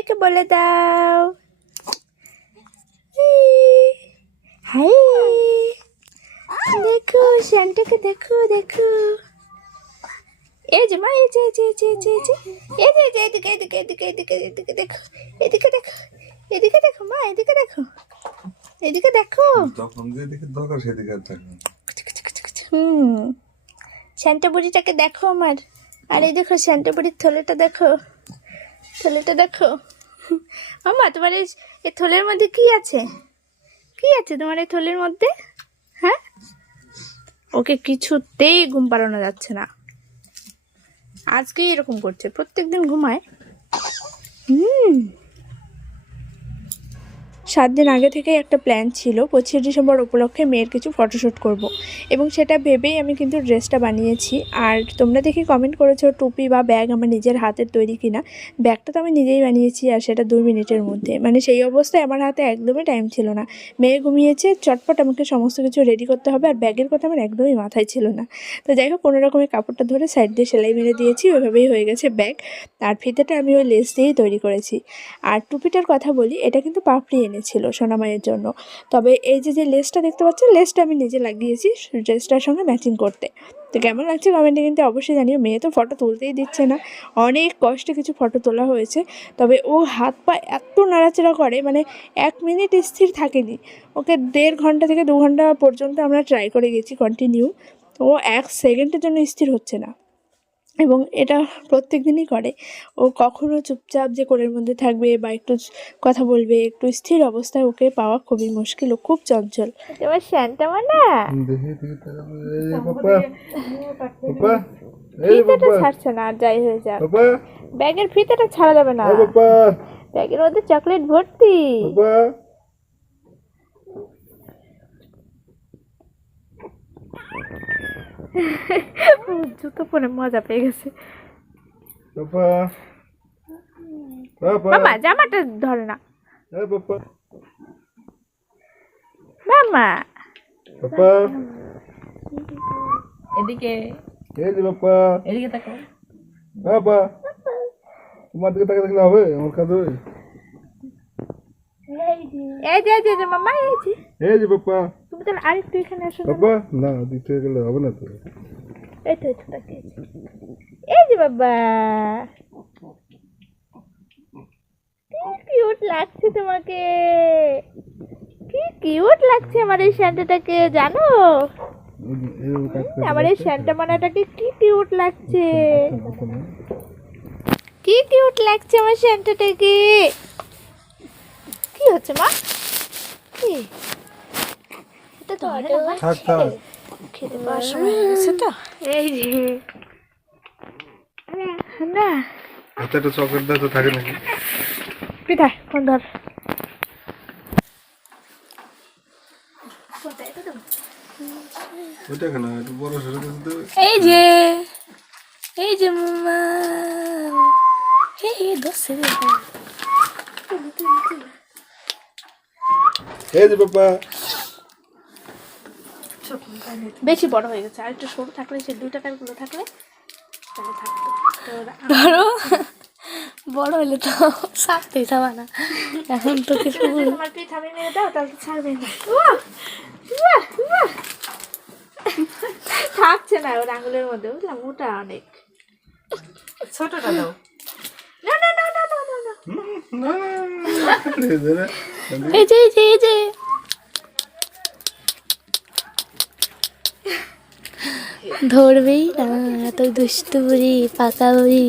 সবাইকে বলে দাও হাই। দেখো শ্যানটাকে, দেখো দেখো। এই যে মা, এই যে এই যে এই যে এই যে এই যে এদিকে এদিকে এদিকে এদিকে এদিকে দেখো, এদিকে দেখো, এদিকে দেখো মা, এদিকে দেখো, এদিকে দেখো। যখন যেদিকে দরকার সেদিকে থাকবে। শ্যান্টা বুড়িটাকে দেখো আমার। আর এই দেখো শ্যান্টা বুড়ির থলেটা দেখো, থলেটা দেখো। মামা তোমার এই থলের মধ্যে কি আছে? কি আছে তোমার এই থলের মধ্যে? হ্যাঁ, ওকে কিছুতেই ঘুম পাড়ানো যাচ্ছে না। আজকে এরকম করছে, প্রত্যেকদিন ঘুমায়। 7 দিন আগে থেকেই একটা প্ল্যান ছিল 25 ডিসেম্বর উপলক্ষে মেয়ের কিছু ফটোশ্যুট করব। এবং সেটা ভেবেই আমি কিন্তু ড্রেসটা বানিয়েছি। আর তোমরা দেখি কমেন্ট করেছো টুপি বা ব্যাগ আমার নিজের হাতের তৈরি কিনা। ব্যাগটা তো আমি নিজেই বানিয়েছি, আর সেটা 2 মিনিটের মধ্যে। মানে সেই অবস্থায় আমার হাতে একদমই টাইম ছিল না। মেয়ে ঘুমিয়েছে, চটপট আমাকে সমস্ত কিছু রেডি করতে হবে, আর ব্যাগের কথা আমার একদমই মাথায় ছিল না। তো যাই হোক, কোনো রকমের কাপড়টা ধরে সাইড দিয়ে সেলাই মেরে দিয়েছি, ওইভাবেই হয়ে গেছে ব্যাগ। আর ফিতেটা আমি ওই লেস দিয়েই তৈরি করেছি। আর টুপিটার কথা বলি, এটা কিন্তু পাপড়ি ছিল সোনামাইয়ের জন্য। তবে এই যে লেসটা দেখতে পাচ্ছেন, লেসটা আমি নিজে লাগিয়েছি ড্রেসটার সঙ্গে ম্যাচিং করতে। তো কেমন লাগছে কমেন্টে কিন্তু অবশ্যই জানিও। মেয়ে তো ফটো তুলতেই দিচ্ছে না, অনেক কষ্টে কিছু ফটো তোলা হয়েছে। তবে ও হাত পা এত নাড়াচাড়া করে, মানে 1 মিনিট স্থির থাকেনি। ওকে 1.5 ঘন্টা থেকে 2 ঘন্টা পর্যন্ত আমরা ট্রাই করে গেছি কন্টিনিউ। ও 1 সেকেন্ডের জন্য স্থির হচ্ছে না, এবং এটা প্রত্যেক দিনই করে। ও কখনো চুপচাপ যে কোলের মধ্যে থাকবে বা একটু কথা বলবে, একটু স্থির অবস্থায় ওকে পাওয়া খুবই মুশকিল। ও খুব চঞ্চল। তোমার শ্যানটা মানা ফিতাটা ছাড়ছে না, আর যাই হয়ে যাক ব্যাগের ফিতাটা ছাড়া যাবে না। ব্যাগের মধ্যে চকলেট ভর্তি। জুতো পরে মজা পেয়ে গেছে। মামা জামাটা ধরে না। মামা এদিকে এদিকে তাকাও। তোমার দিকে তাকে দেখলে হবে? আমার কাজ হবে। এই যে মামা, এই যে বাপ্পা, তুমি তাহলে আরেকটু এখানে আসো না। বাপ্পা না, দিতে গেলে হবে না তো। এই তো তাকিয়েছি। এই যে বাবা, কি কিউট লাগছে তোমাকে, কি কিউট লাগছে আমার এই শ্যান্টাটাকে, জানো? আমার এই শ্যান্টা মানাটাকে কি কিউট লাগছে, কি কিউট লাগছে আমার শ্যান্টাটাকে। কি হচ্ছে মা? কি এটা ধরে না? থাক থাক, খেতে পাওয়ার সময় হয়ে গেছে তো। এই যে না, হাতে একটা চকলেট দাও তো, থাকে নাকি? পিঠায় কোন ধর। ওইটা কেন একটু বড় সরে দিতে হবে। এই যে এই যে মামা, এই দোষে এই যে বাপ্পা, বেশি বড় হয়ে গেছে। আর একটু সরু থাকলে, সে 2 টাকার গুলো থাকলে তাহলে থাকতো। ধরো, বড় হলে তো ছাড়তেই চাবা না। এখন তো কিছু তোমার পিঠা আমি মেরে দাও, তাহলে ছাড়বে না। থাকছে না ওর আঙুলের মধ্যে, বুঝলাম মোটা অনেক। ছোটটা দাও। না না না না না না না। এই যে এই যে এই যে ধরবেই না, এত দুষ্টু বুড়ি, পাকা বুড়ি।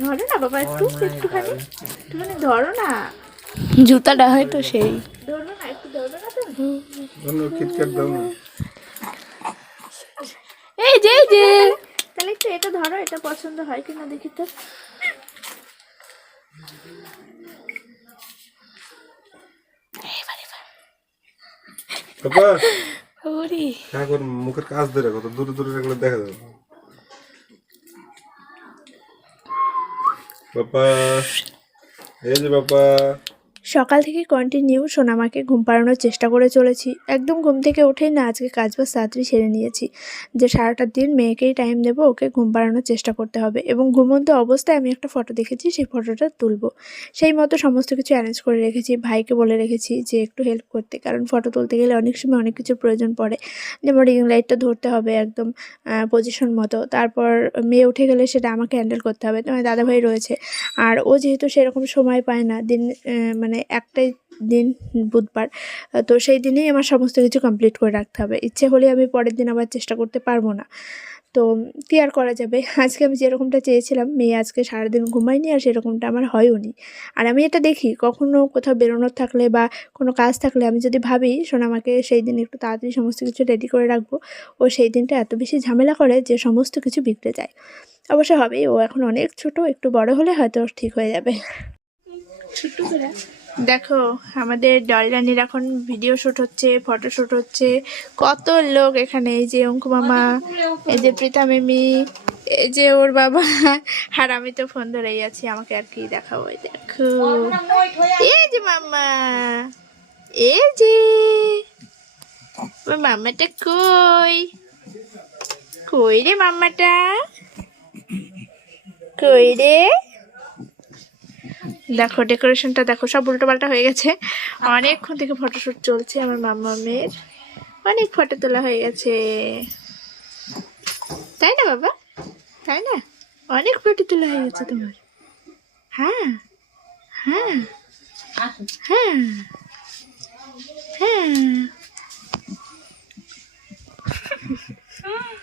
ধরো না বাবা, একটুখানি ধরো না। জুতাটা হয়তো সেই ধরো না, একটু ধরো না তুমি। কিটক্যাট দাও না। এই যে এই যে তাহলে একটু এটা ধরো, এটা পছন্দ হয় কিনা দেখি তো। বাপ্পা ওরে এখন মুখের কাজ ধরে কত দূরে দূরে রাখলে দেখা যাবে। বাপ্পা, এই যে বাপ্পা, সকাল থেকে কন্টিনিউ সোনামাকে ঘুম পাড়ানোর চেষ্টা করে চলেছি। একদম ঘুম থেকে উঠেই না আজকে কাজবাজ তাড়াতাড়ি সেরে নিয়েছি, যে সারাটা দিন মেয়েকেই টাইম দেবো, ওকে ঘুম পাড়ানোর চেষ্টা করতে হবে। এবং ঘুমন্ত অবস্থায় আমি একটা ফটো দেখেছি, সেই ফটোটা তুলবো, সেই মতো সমস্ত কিছু অ্যারেঞ্জ করে রেখেছি। ভাইকে বলে রেখেছি যে একটু হেল্প করতে, কারণ ফটো তুলতে গেলে অনেক সময় অনেক কিছুর প্রয়োজন পড়ে। যেমন রিং লাইটটা ধরতে হবে একদম পজিশন মতো, তারপর মেয়ে উঠে গেলে সেটা আমাকে হ্যান্ডেল করতে হবে। তোমার দাদাভাই রয়েছে, আর ও যেহেতু সেরকম সময় পায় না, দিন মানে একটাই দিন বুধবার, তো সেই দিনেই আমার সমস্ত কিছু কমপ্লিট করে রাখতে হবে। ইচ্ছে হলে আমি পরের দিন আবার চেষ্টা করতে পারবো না, তো কী আর করা যাবে। আজকে আমি যেরকমটা চেয়েছিলাম, মেয়ে আজকে সারাদিন ঘুমায়নি, আর সেরকমটা আমার হয়ও নি। আর আমি এটা দেখি, কখনো কোথাও বেরোনোর থাকলে বা কোনো কাজ থাকলে, আমি যদি ভাবি সোনামাকে সেই দিন একটু তাড়াতাড়ি সমস্ত কিছু রেডি করে রাখবো, ও সেই দিনটা এত বেশি ঝামেলা করে যে সমস্ত কিছু বিগড়ে যায়। অবশ্য হবেই, ও এখন অনেক ছোট, একটু বড় হলে হয়তো ঠিক হয়ে যাবে। দেখো আমাদের ডলরানির এখন ভিডিও শ্যুট হচ্ছে, ফটো শ্যুট হচ্ছে, কত লোক এখানে। এই যে অঙ্কু মামা, এই যে প্রীতা মিমি, এই যে ওর বাবা, আর আমি তো ফোন ধরেই আছি, আমাকে আর কি দেখাবো। এই দেখো, এই যে মাম্মা, এই যে মাম্মাটা কই, কই রে মাম্মাটা, কই রে। দেখো ডেকোরেশনটা দেখো, সব উল্টো পাল্টা হয়ে গেছে। অনেকক্ষণ থেকে ফটোশ্যুট চলছে আমার মাম্মা মেয়ের, অনেক ফটো তোলা হয়ে গেছে, তাই না বাবা, তাই না? অনেক ফটো তোলা হয়ে গেছে তোমার। হ্যাঁ হ্যাঁ হ্যাঁ হ্যাঁ।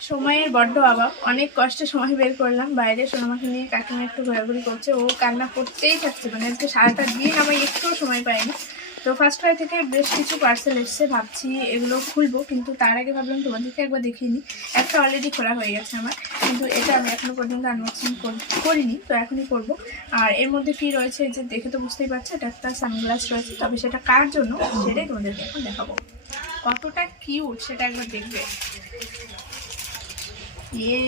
সময়ের বড্ড অভাব, অনেক কষ্টে সময় বের করলাম। বাইরে সোনামাকে নিয়ে কাকিমা একটু ঘোরাঘুরি করছে, ও কান্না করতেই থাকছে, মানে আজকে সারাটা দিন আমি একটুও সময় পাইনি। তো ফার্স্ট ক্রাই থেকে বেশ কিছু পার্সেল এসছে, ভাবছি এগুলো খুলবো, কিন্তু তার আগে ভাবলাম তোমাদেরকে একবার দেখিয়ে নিই। একটা অলরেডি খোলা হয়ে গেছে আমার, কিন্তু এটা আমি এখনো পর্যন্ত আনবক্সিং করিনি, তো এখনই করবো। আর এর মধ্যে কি রয়েছে, যে দেখে তো বুঝতেই পারছো, এটা একটা সানগ্লাস রয়েছে, তবে সেটা কার জন্য সেটাই তোমাদেরকে এখন দেখাবো। কতটা কিউট সেটা একবার দেখবে। ইয়ে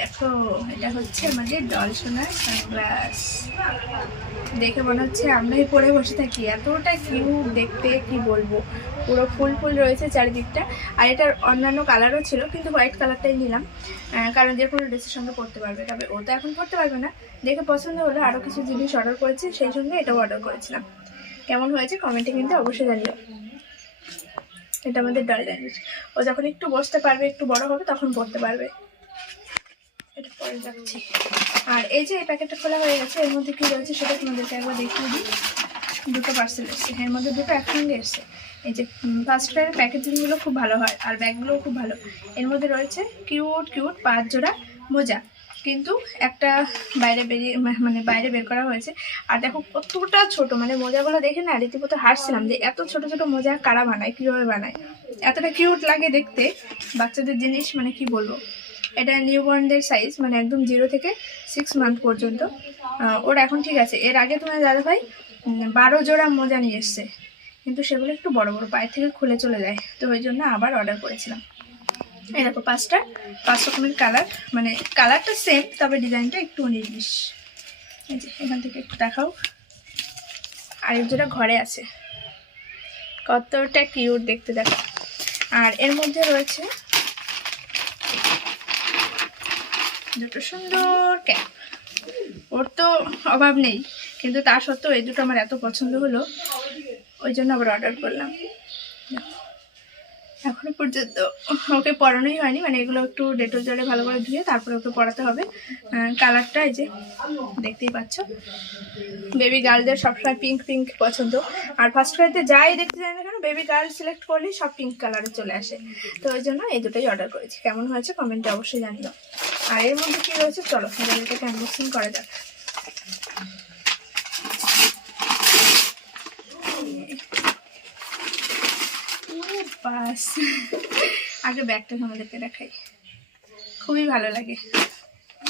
দেখো, এটা হচ্ছে আমাদের ডল সোনার সানগ্লাস। দেখে মনে হচ্ছে আমরাই পরে বসে থাকি, এতটা কিউট দেখতে, কি বলবো। পুরো ফুল ফুল রয়েছে চারিদিকটা। আর এটার অন্যান্য কালারও ছিল, কিন্তু হোয়াইট কালারটাই নিলাম, কারণ যে কোনো ড্রেসের সঙ্গে পরতে পারবে। তবে ও তো এখন পরতে পারবে না, দেখে পছন্দ হলো, আরও কিছু জিনিস অর্ডার করেছি, সেই সঙ্গে এটাও অর্ডার করেছিলাম। কেমন হয়েছে কমেন্টে কিন্তু অবশ্যই জানিও। এটা আমাদের ডল ডাইনির, ও যখন একটু বসতে পারবে, একটু বড় হবে, তখন পরতে পারবে। এটা পরে রাখছি। আর এই যে এই প্যাকেটটা খোলা হয়ে গেছে, এর মধ্যে কি রয়েছে সেটা তোমাদেরকে একবার দেখিয়ে দিই। দুটো পার্সেল এসছে, এর মধ্যে দুটো একসঙ্গে এসছে। এই যে ফার্স্ট ক্রাইয়ের প্যাকেজিংগুলো খুব ভালো হয়, আর ব্যাগগুলোও খুব ভালো। এর মধ্যে রয়েছে কিউট কিউট 5 জোড়া মোজা, কিন্তু একটা বাইরে মানে বাইরে বের করা হয়েছে। আর দেখো কতটা ছোট, মানে মোজাগুলো দেখে না রীতিমতো হাসছিলাম, যে এত ছোট ছোট মোজা কারা বানায়, কীভাবে বানায়, এতটা কিউট লাগে দেখতে। বাচ্চাদের জিনিস মানে কি বলবো। এটা নিউবর্নদের সাইজ, মানে একদম 0 থেকে 6 মান্থ পর্যন্ত। ওর এখন ঠিক আছে। এর আগে তোমার দাদাভাই 12 জোড়া মোজা নিয়ে এসছে, কিন্তু সেগুলো একটু বড় বড়, পায়ের থেকে খুলে চলে যায়, তো ওই জন্য আবার অর্ডার করেছিলাম। এই দেখো 5 রকমের কালার, মানে কালারটা সেম, তবে ডিজাইনটা একটু 19-20। এই যে এখান থেকে একটু দেখাও। আর এক জোড়া ঘরে আছে, কতটা কিউট দেখতে দেখো। আর এর মধ্যে রয়েছে দুটো সুন্দর ক্যাপ। ওর তো অভাব নেই, কিন্তু তা সত্ত্বেও এই দুটো আমার এত পছন্দ হলো, ওই জন্য আবার অর্ডার করলাম। এখনো পর্যন্ত ওকে পরানোই হয়নি, মানে এগুলো একটু ডেটল জলে ভালো করে ধুয়ে তারপরে ওকে পরাতে হবে। কালারটা এই যে দেখতেই পাচ্ছ, বেবি গার্লদের সবসময় পিঙ্ক পিঙ্ক পছন্দ। আর ফার্স্ট ক্রাইতে যাই দেখতে যায় না কেন, বেবি গার্ল সিলেক্ট করলেই সব পিঙ্ক কালারে চলে আসে, তো ওই জন্য এই দুটোই অর্ডার করেছি। কেমন হয়েছে কমেন্টে অবশ্যই জানিও। আর এর মধ্যে কী রয়েছে চলো এটাকে আনবক্সিং করা যাক। বাস, আগে ব্যাগটা তোমাদেরকে দেখাই, খুবই ভালো লাগে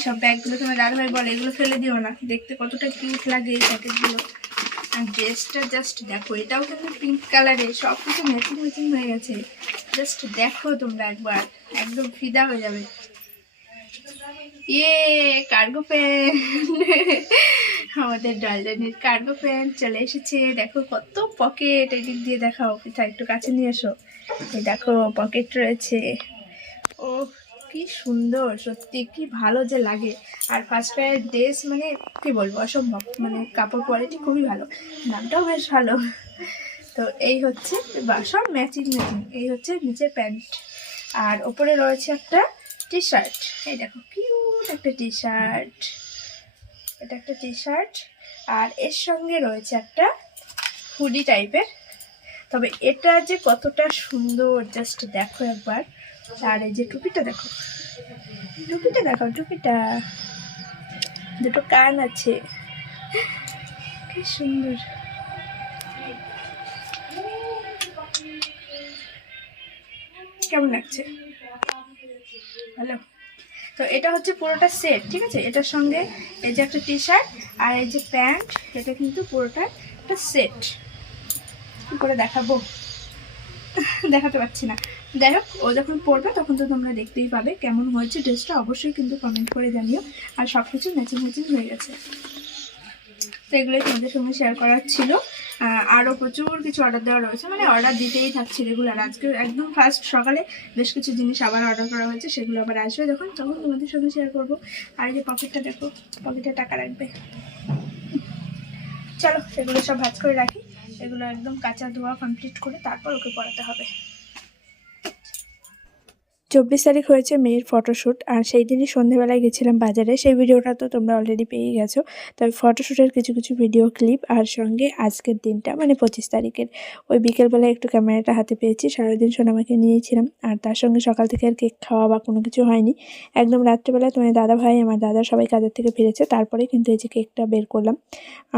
সব ব্যাগগুলো। তোমার দাদাভাই বলে এগুলো ফেলে দিও না, দেখতে কতটা কিউট লাগে এই প্যাকেটগুলো। আর ড্রেসটা জাস্ট দেখো, এটাও কিন্তু পিঙ্ক কালারে, সব কিছু ম্যাচিং ম্যাচিং হয়ে গেছে। জাস্ট দেখো তোমরা একবার, একদম ফিদা হয়ে যাবে। ইয়ে কার্গো প্যান্ট, আমাদের ডলডানির কার্গো প্যান্ট চলে এসেছে। দেখো কত পকেট, এদিক দিয়ে দেখাও, পিঠা একটু কাছে নিয়ে এসো। এই দেখো পকেট রয়েছে। ও কি সুন্দর, সত্যি কি ভালো যে লাগে। আর ফার্স্ট ক্রাইয়ের ড্রেস মানে কি বলবো, অসম্ভব, মানে কাপড় কোয়ালিটি খুবই ভালো, দামটাও বেশ ভালো। তো এই হচ্ছে সব ম্যাচিং ম্যাচিং। এই হচ্ছে নিচের প্যান্ট, আর ওপরে রয়েছে একটা টি শার্ট। এই দেখো কিউট একটা টি শার্ট, এটা একটা টি শার্ট। আর এর সঙ্গে রয়েছে একটা হুডি টাইপের, তবে এটা যে কতটা সুন্দর জাস্ট দেখো একবার। আর এই যে টুপিটা দেখো, টুপিটা দেখো, টুপিটা দুটো কান আছে, কি সুন্দর। কেমন লাগছে? ভালো। তো এটা হচ্ছে পুরোটা সেট, ঠিক আছে। এটার সঙ্গে এই যে একটা টি শার্ট আর এই যে প্যান্ট, এটা কিন্তু পুরোটা একটা সেট। কি করে দেখাবো, দেখাতে পারছি না। যাই হোক, ও যখন পরবে তখন তো তোমরা দেখতেই পাবে কেমন হয়েছে ড্রেসটা। অবশ্যই কিন্তু কমেন্ট করে জানিও। আর সব কিছু ম্যাচিং ম্যাচিং হয়ে গেছে। তো এগুলোই তোমাদের সঙ্গে শেয়ার করার ছিল। আরও প্রচুর কিছু অর্ডার দেওয়া রয়েছে, মানে অর্ডার দিতেই থাকছে রেগুলার। আজকে একদম ফার্স্ট সকালে বেশ কিছু জিনিস আবার অর্ডার করা হয়েছে, সেগুলো আবার আসবে তখন তোমাদের সঙ্গে শেয়ার করবো। আর এই যে পকেটটা দেখো, পকেটে টাকা রাখবে। চলো সেগুলো সব ভাঁজ করে রাখি, এগুলো একদম কাঁচা ধোয়া কমপ্লিট করে তারপর ওকে পড়াতে হবে। 24 তারিখ হয়েছে মেয়ের ফটোশ্যুট, আর সেই দিনই সন্ধেবেলায় গেছিলাম বাজারে। সেই ভিডিওটা তো তোমরা অলরেডি পেয়ে গেছো। তবে ফটোশ্যুটের কিছু কিছু ভিডিও ক্লিপ আর সঙ্গে আজকের দিনটা মানে 25 তারিখের ওই বিকেলবেলায় একটু ক্যামেরাটা হাতে পেয়েছি। সারাদিন সোনামাকে নিয়েছিলাম, আর তার সঙ্গে সকাল থেকে আর কেক খাওয়া বা কোনো কিছু হয়নি। একদম রাত্রেবেলায় তোমার দাদা ভাই, আমার দাদা সবাই কাজের থেকে ফিরেছে, তারপরে কিন্তু এই যে কেকটা বের করলাম।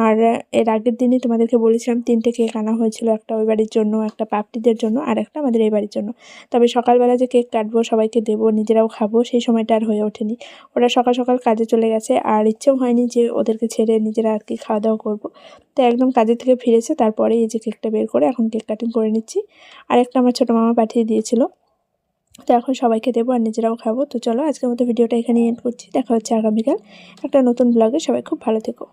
আর এর আগের দিনই তোমাদেরকে বলেছিলাম 3টে কেক আনা হয়েছিল, একটা ওই বাড়ির জন্য, একটা পাপড়িদের জন্য, আর একটা আমাদের এই বাড়ির জন্য। তবে সকালবেলা যে কেক কাটবো, সবাইকে দেবো, নিজেরাও খাবো, সেই সময়টা আর হয়ে ওঠেনি। ওরা সকাল সকাল কাজে চলে গেছে, আর ইচ্ছেও হয়নি যে ওদেরকে ছেড়ে নিজেরা আর কি খাওয়া দাওয়া করবো। তো একদম কাজের থেকে ফিরেছে, তারপরে এই যে কেকটা বের করে এখন কেক কাটিং করে নিচ্ছি। আর একটা আমার ছোটো মামা পাঠিয়ে দিয়েছিল, তো এখন সবাইকে দেবো আর নিজেরাও খাবো। তো চলো আজকের মতো ভিডিওটা এখানেই এন্ড করছি। দেখা হচ্ছে আগামীকাল একটা নতুন ব্লগে। সবাই খুব ভালো থেকো।